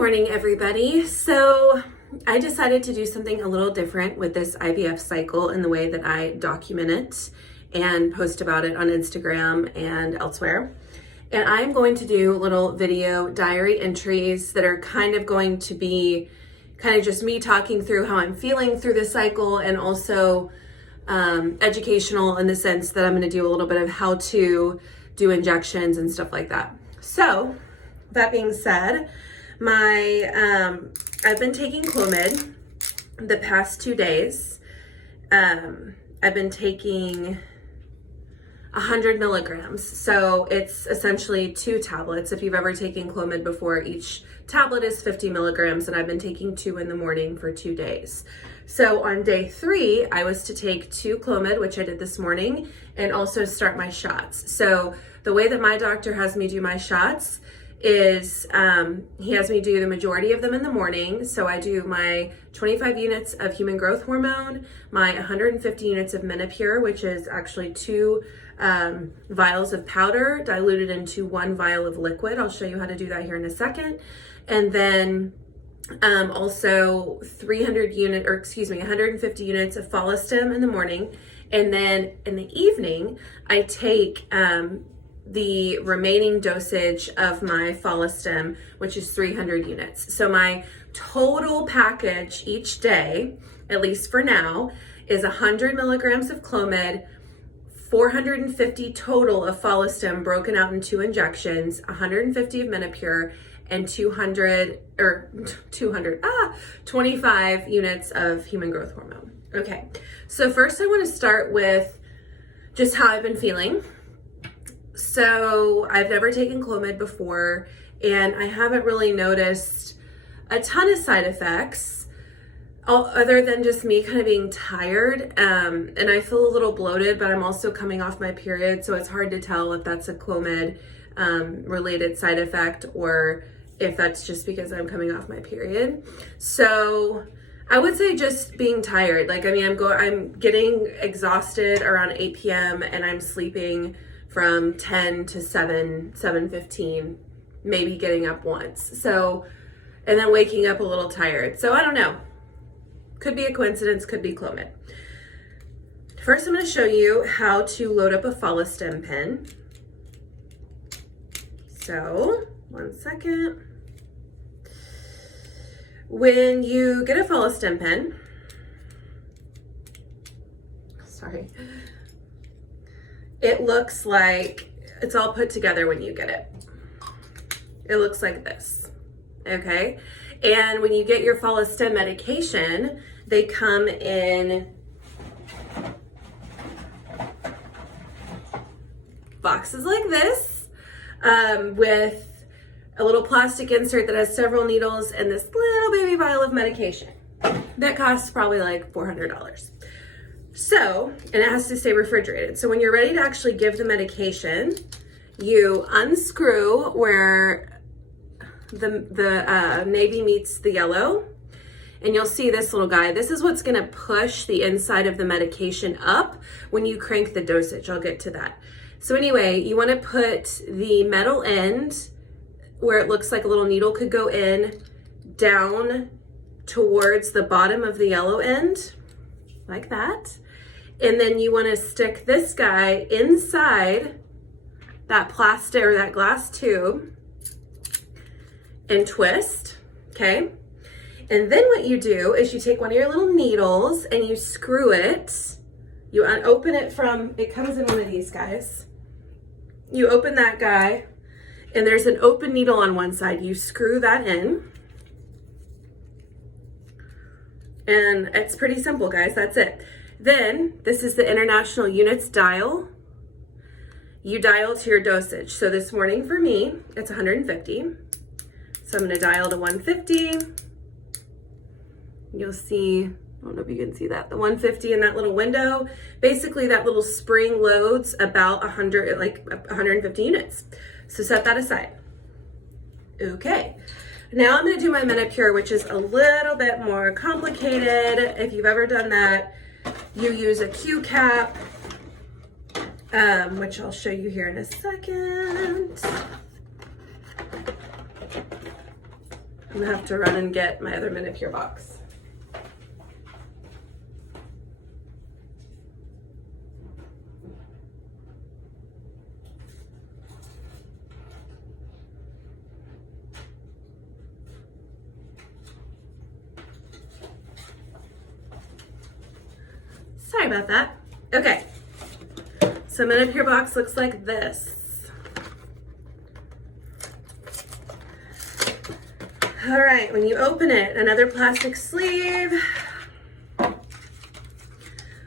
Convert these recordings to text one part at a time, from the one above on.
morning, everybody. So I decided to do something a little different with this IVF cycle in the way that I document it and post about it on Instagram and elsewhere. And I'm going to do little video diary entries that are kind of going to be kind of just me talking through how I'm feeling through the cycle, and also educational in the sense that I'm going to do a little bit of how to do injections and stuff like that. So that being said, I've been taking Clomid the past 2 days. I've been taking 100 milligrams. So it's essentially 2 tablets. If you've ever taken Clomid before, each tablet is 50 milligrams, and I've been taking 2 in the morning for 2 days. So on day 3, I was to take 2 Clomid, which I did this morning, and also start my shots. So the way that my doctor has me do my shots is he has me do the majority of them in the morning. So I do my 25 units of human growth hormone, my 150 units of Menopur, which is actually 2 vials of powder diluted into 1 vial of liquid. I'll show you how to do that here in a second. And then also 150 units of Follistim in the morning. And then in the evening, I take the remaining dosage of my Follistim, which is 300 units. So my total package each day, at least for now, is 100 milligrams of Clomid, 450 total of Follistim broken out in 2 injections, 150 of Menopur, and 25 units of human growth hormone. Okay, so first I want to start with just how I've been feeling. So I've never taken Clomid before, and I haven't really noticed a ton of side effects other than just me kind of being tired. And I feel a little bloated, but I'm also coming off my period, so it's hard to tell if that's a Clomid related side effect or if that's just because I'm coming off my period. So I would say just being tired. Like, I mean, I'm getting exhausted around 8 p.m. and I'm sleeping from 10 to 7:15, maybe getting up once. So, and then waking up a little tired. So I don't know. Could be a coincidence, could be Clomid. First, I'm going to show you how to load up a Follistim pen. So, one second. When you get a Follistim pen, it looks like it's all put together when you get it. It looks like this, okay? And when you get your Follistim medication, they come in boxes like this, with a little plastic insert that has several needles and this little baby vial of medication that costs probably like $400. So, and it has to stay refrigerated. So when you're ready to actually give the medication, you unscrew where the navy meets the yellow, and you'll see this little guy. This is what's gonna push the inside of the medication up when you crank the dosage. I'll get to that. So anyway, you wanna put the metal end where it looks like a little needle could go in, down towards the bottom of the yellow end, like that. And then you want to stick this guy inside that plastic or that glass tube and twist, okay? And then what you do is you take one of your little needles and you screw it. You open it from, it comes in one of these guys. You open that guy, and there's an open needle on one side. You screw that in. And it's pretty simple, guys. That's it. Then, this is the international units dial. You dial to your dosage. So this morning for me, it's 150. So I'm going to dial to 150. You'll see, I don't know if you can see that, the 150 in that little window. Basically, that little spring loads about 150 units. So set that aside. Okay, now I'm gonna do my Menopur, which is a little bit more complicated. If you've ever done that, you use a Q cap, which I'll show you here in a second. I'm gonna have to run and get my other Menopur box. Sorry about that. Okay, so Menopur box looks like this. All right, when you open it, another plastic sleeve.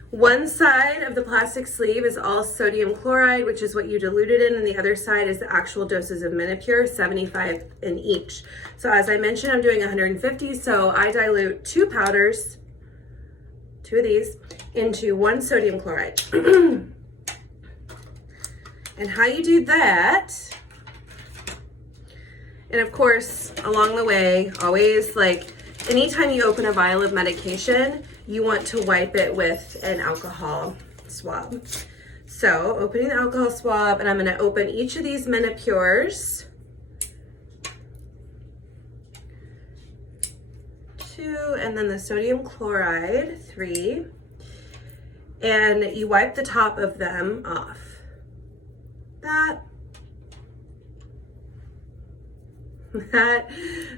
One side of the plastic sleeve is all sodium chloride, which is what you diluted in, and the other side is the actual doses of Menopur, 75 in each. So as I mentioned, I'm doing 150, so I dilute 2 powders, 2 of these, into 1 sodium chloride. And how you do that, and of course, along the way, always, like, anytime you open a vial of medication, you want to wipe it with an alcohol swab. So, opening the alcohol swab, and I'm gonna open each of these Menopurs. 2, and then the sodium chloride, 3. And you wipe the top of them off. That,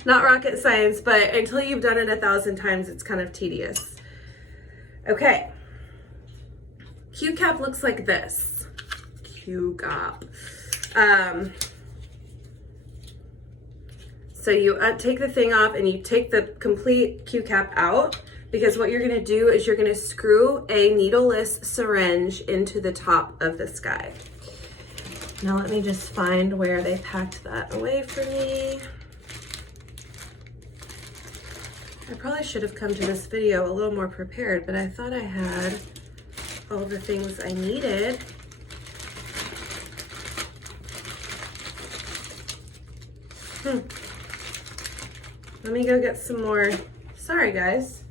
not rocket science, but until you've done it 1,000 times, it's kind of tedious. Okay. Q-cap looks like this. Q-cap. So you take the thing off and you take the complete Q-cap out, because what you're gonna do is you're gonna screw a needleless syringe into the top of this guy. Now let me just find where they packed that away for me. I probably should have come to this video a little more prepared, but I thought I had all the things I needed. Let me go get some more. Sorry, guys.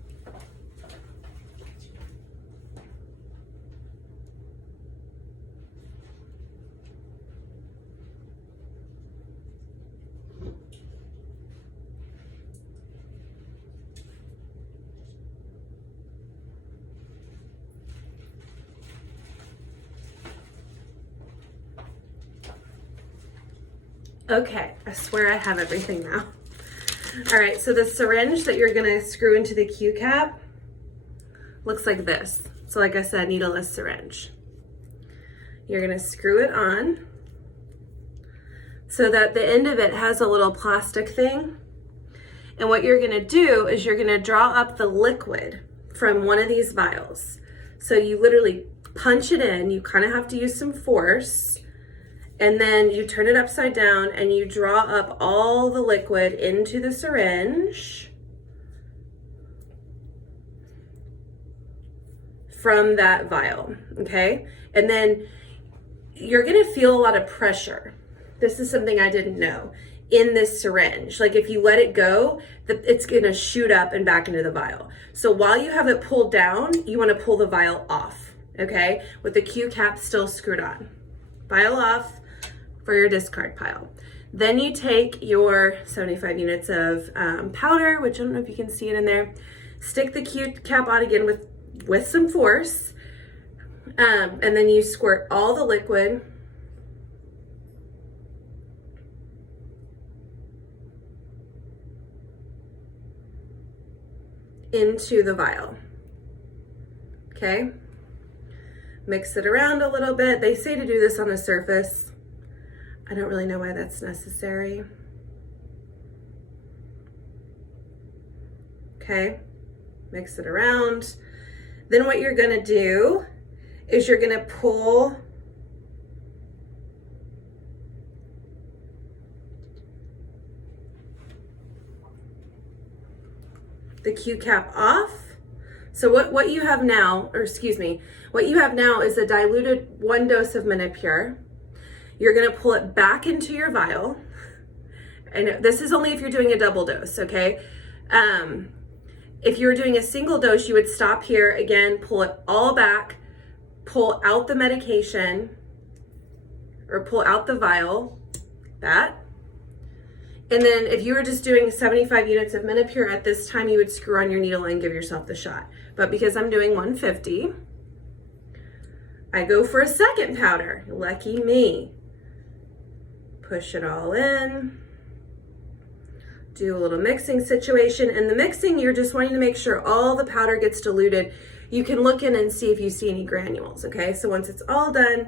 Okay, I swear I have everything now. All right, so the syringe that you're gonna screw into the Q-cap looks like this. So like I said, needleless syringe. You're gonna screw it on so that the end of it has a little plastic thing. And what you're gonna do is you're gonna draw up the liquid from one of these vials. So you literally punch it in, you kind of have to use some force, and then you turn it upside down and you draw up all the liquid into the syringe from that vial, okay? And then you're gonna feel a lot of pressure. This is something I didn't know in this syringe. Like if you let it go, it's gonna shoot up and back into the vial. So while you have it pulled down, you wanna pull the vial off, okay? With the Q-cap still screwed on. Vial off for your discard pile. Then you take your 75 units of powder, which I don't know if you can see it in there, stick the Q-cap on again with some force, and then you squirt all the liquid into the vial, okay? Mix it around a little bit. They say to do this on a surface. I don't really know why that's necessary. Okay, mix it around. Then what you're gonna do is you're gonna pull the Q-cap off. So what you have now, or excuse me, what you have now is a diluted 1 dose of Menopur. You're gonna pull it back into your vial. And this is only if you're doing a double dose, okay? If you were doing a single dose, you would stop here, again, pull it all back, pull out the medication, or pull out the vial, that. And then if you were just doing 75 units of Menopur at this time, you would screw on your needle and give yourself the shot. But because I'm doing 150, I go for a second powder. Lucky me. Push it all in. Do a little mixing situation. And the mixing, you're just wanting to make sure all the powder gets diluted. You can look in and see if you see any granules, okay? So once it's all done,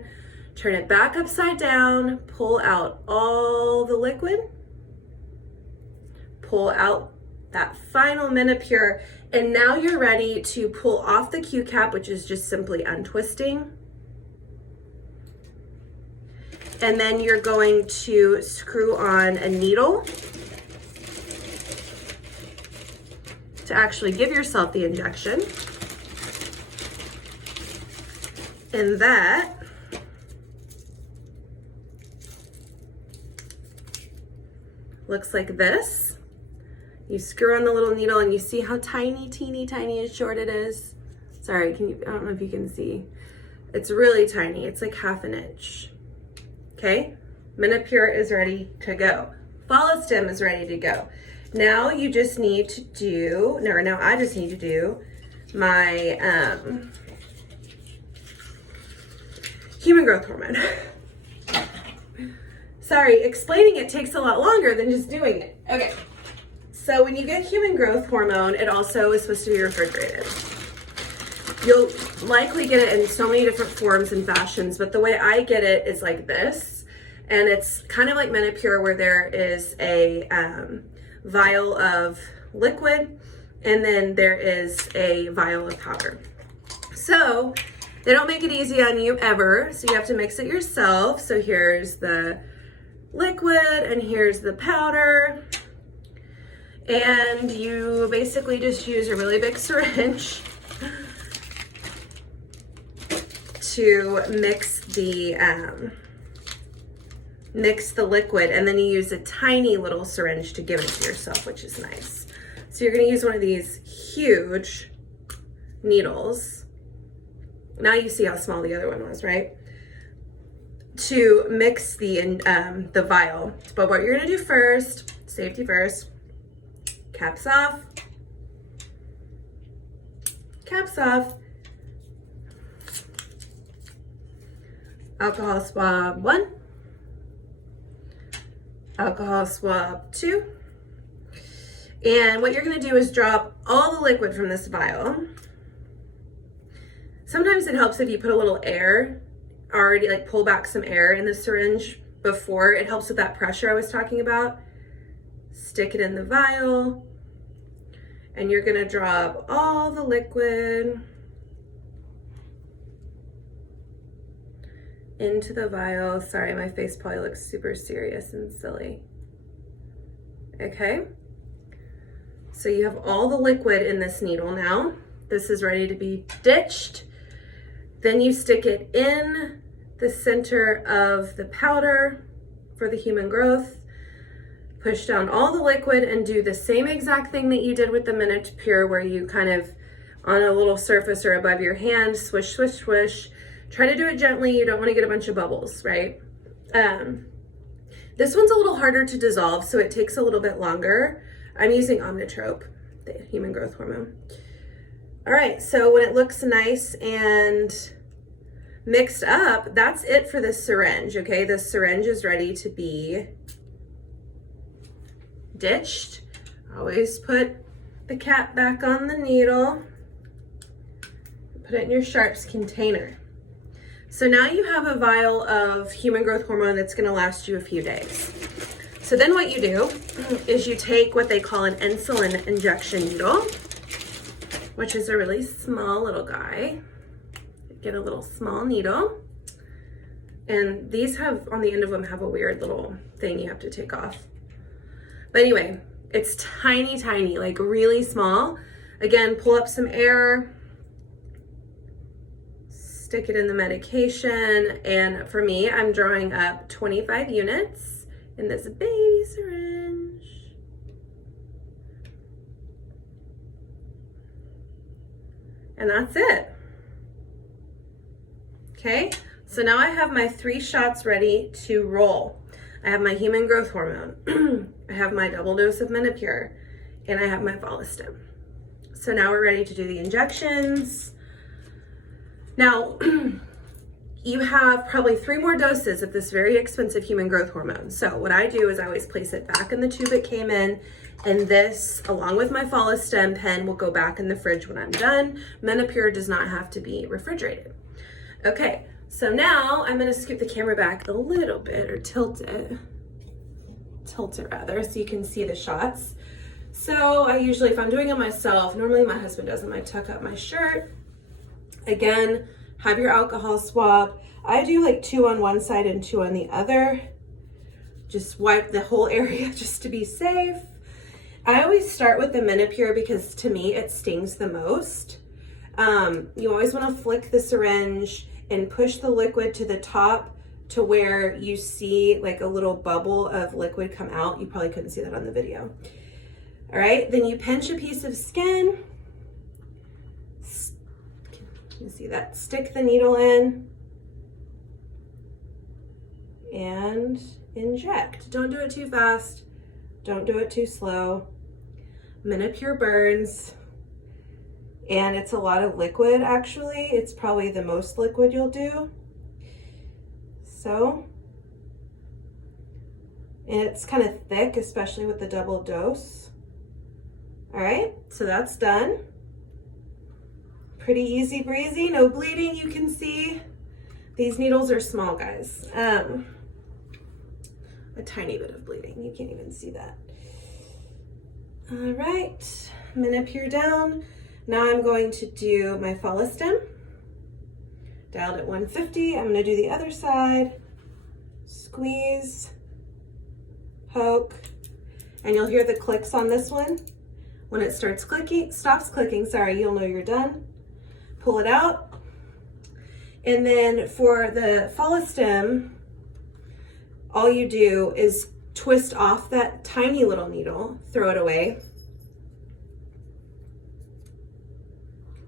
turn it back upside down, pull out all the liquid, pull out that final Menopur, and now you're ready to pull off the Q cap, which is just simply untwisting. And then you're going to screw on a needle to actually give yourself the injection. And that looks like this. You screw on the little needle and you see how tiny, teeny tiny and short it is. Sorry, I don't know if you can see. It's really tiny. It's like half an inch. Okay, Menopur is ready to go. Follistim is ready to go. Now you just need to do, now I just need to do my human growth hormone. Sorry, explaining it takes a lot longer than just doing it. Okay, so when you get human growth hormone, it also is supposed to be refrigerated. You'll likely get it in so many different forms and fashions, but the way I get it is like this. And it's kind of like Menopur, where there is a vial of liquid, and then there is a vial of powder. So they don't make it easy on you ever, so you have to mix it yourself. So here's the liquid and here's the powder. And you basically just use a really big syringe to mix the liquid, and then you use a tiny little syringe to give it to yourself, which is nice. So you're gonna use one of these huge needles. Now you see how small the other one was, right? To mix the vial. But what you're gonna do first, safety first, caps off, alcohol swab 1, alcohol swab 2. And what you're gonna do is drop all the liquid from this vial. Sometimes it helps if you put a little air, already like pull back some air in the syringe before. It helps with that pressure I was talking about. Stick it in the vial, and you're gonna drop all the liquid into the vial. Sorry, my face probably looks super serious and silly. Okay, so you have all the liquid in this needle now. This is ready to be ditched. Then you stick it in the center of the powder for the human growth. Push down all the liquid and do the same exact thing that you did with the Menopur, where you kind of on a little surface or above your hand, swish, swish, swish. Try to do it gently. You don't want to get a bunch of bubbles, right? This one's a little harder to dissolve, so it takes a little bit longer. I'm using Omnitrope, the human growth hormone. All right, so when it looks nice and mixed up, that's it for this syringe, okay? The syringe is ready to be ditched. Always put the cap back on the needle. Put it in your sharps container. So now you have a vial of human growth hormone that's gonna last you a few days. So then what you do is you take what they call an insulin injection needle, which is a really small little guy. Get a little small needle. And these have, on the end of them, have a weird little thing you have to take off. But anyway, it's tiny, tiny, like really small. Again, pull up some air, stick it in the medication. And for me, I'm drawing up 25 units in this baby syringe. And that's it. Okay, so now I have my 3 shots ready to roll. I have my human growth hormone. I have my double dose of Menopur, and I have my Follistim. So now we're ready to do the injections. Now, you have probably 3 more doses of this very expensive human growth hormone. So what I do is I always place it back in the tube it came in, and this, along with my Follistim pen, will go back in the fridge when I'm done. Menopur does not have to be refrigerated. Okay, so now I'm gonna scoop the camera back a little bit, or tilt it rather, so you can see the shots. So I usually, if I'm doing it myself, normally my husband does them, I tuck up my shirt. Again, have your alcohol swab. I do like 2 on one side and 2 on the other. Just wipe the whole area just to be safe. I always start with the Menopur because to me it stings the most. You always want to flick the syringe and push the liquid to the top to where you see like a little bubble of liquid come out. You probably couldn't see that on the video. All right, then you pinch a piece of skin. You see that? Stick the needle in and inject. Don't do it too fast. Don't do it too slow. Menopur burns, and it's a lot of liquid actually. It's probably the most liquid you'll do. So, and it's kind of thick, especially with the double dose. All right, so that's done. Pretty easy breezy, no bleeding, you can see. These needles are small, guys. A tiny bit of bleeding, you can't even see that. All right, Menopur down. Now I'm going to do my Follistim. Dialed at 150, I'm gonna do the other side. Squeeze, poke, and you'll hear the clicks on this one. When it stops clicking, sorry, you'll know you're done. Pull it out. And then for the Follistim, all you do is twist off that tiny little needle, throw it away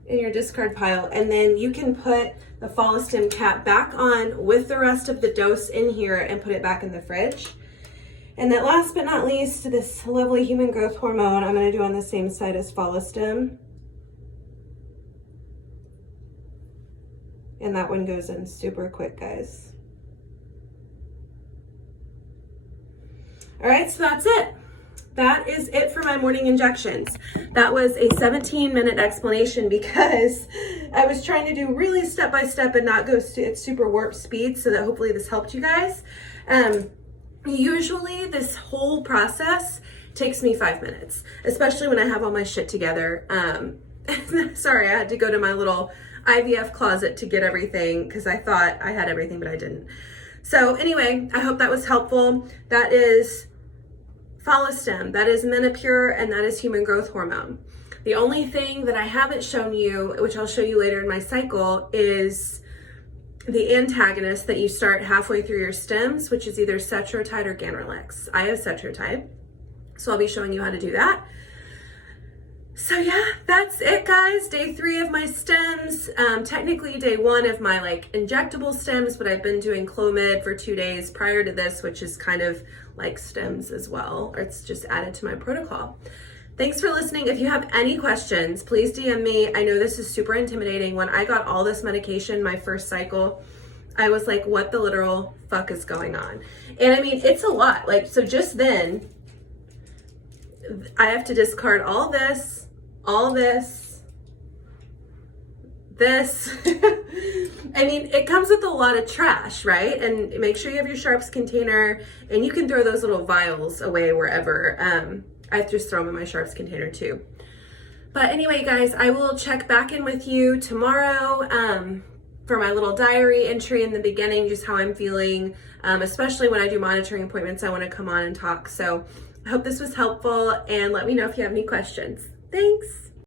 in your discard pile, and then you can put the Follistim cap back on with the rest of the dose in here and put it back in the fridge. And then last but not least, this lovely human growth hormone I'm gonna do on the same side as Follistim. And that one goes in super quick, guys. All right, so that's it. That is it for my morning injections. That was a 17-minute explanation because I was trying to do really step-by-step and not go at super warp speed, so that hopefully this helped you guys. Usually this whole process takes me 5 minutes, especially when I have all my shit together. Sorry, I had to go to my little IVF closet to get everything because I thought I had everything, but I didn't. So anyway, I hope that was helpful. That is Follistim, that is Menopur, and that is human growth hormone. The only thing that I haven't shown you, which I'll show you later in my cycle, is the antagonist that you start halfway through your stems, which is either Cetrotide or Ganirelix. I have Cetrotide, so I'll be showing you how to do that. So yeah, that's it, guys. Day 3 of my stems. Technically day 1 of my like injectable stems, but I've been doing Clomid for 2 days prior to this, which is kind of like stems as well, or it's just added to my protocol. Thanks for listening. If you have any questions, please DM me. I know this is super intimidating. When I got all this medication my first cycle, I was like, what the literal fuck is going on? And I mean, it's a lot. Like, so just then, I have to discard all this, this. I mean, it comes with a lot of trash, right? And make sure you have your sharps container, and you can throw those little vials away wherever. I just throw them in my sharps container too. But anyway, guys, I will check back in with you tomorrow for my little diary entry in the beginning, just how I'm feeling, especially when I do monitoring appointments. I want to come on and talk. So I hope this was helpful, and let me know if you have any questions. Thanks.